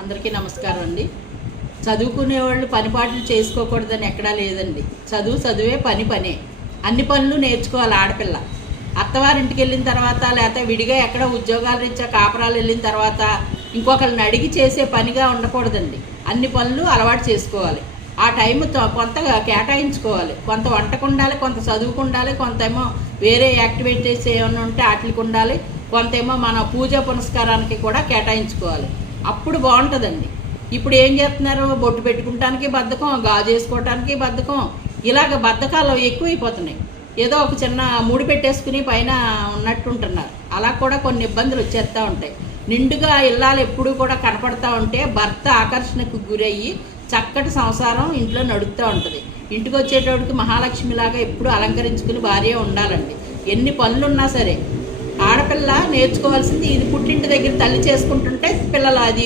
అందరికీ నమస్కారం అండి. చదువుకునేవాళ్ళు పనిపాట్లు చేసుకోకూడదని ఎక్కడా లేదండి. చదువే పనే. అన్ని పనులు నేర్చుకోవాలి ఆడపిల్ల. అత్తవారింటికి వెళ్ళిన తర్వాత లేకపోతే విడిగా ఎక్కడ ఉద్యోగాలు రీత్యా కాపురాలు వెళ్ళిన తర్వాత ఇంకొకరిని అడిగి చేసే పనిగా ఉండకూడదండి. అన్ని పనులు అలవాటు చేసుకోవాలి. ఆ టైం కొంత కేటాయించుకోవాలి. కొంత వంటకు ఉండాలి, కొంత చదువుకు ఉండాలి, కొంతేమో వేరే యాక్టివిటీస్ ఏమైనా ఉంటే వాటికి ఉండాలి, కొంతేమో మన పూజ పునస్కారానికి కూడా కేటాయించుకోవాలి. అప్పుడు బాగుంటుందండి. ఇప్పుడు ఏం చేస్తున్నారు, బొట్టు పెట్టుకుంటానికి బద్ధకం, గాజు వేసుకోవటానికి బద్ధకం, ఇలాగ బద్ధకాలు ఎక్కువైపోతున్నాయి. ఏదో ఒక చిన్న ముడి పెట్టేసుకుని పైన ఉన్నట్టుంటున్నారు. అలా కూడా కొన్ని ఇబ్బందులు వచ్చేస్తూ ఉంటాయి. నిండుగా ఇల్లాలు ఎప్పుడు కూడా కనపడతా ఉంటే భర్త ఆకర్షణకు గురయ్యి చక్కటి సంసారం ఇంట్లో నడుస్తూ ఉంటుంది. ఇంటికి వచ్చేటోడికి మహాలక్ష్మిలాగా ఎప్పుడు అలంకరించుకుని భార్య ఉండాలండి. ఎన్ని పనులున్నా సరే ఆడపిల్ల నేర్చుకోవాల్సింది ఇది. పుట్టింటి దగ్గర తల్లి చేసుకుంటుంటే పిల్లలు అది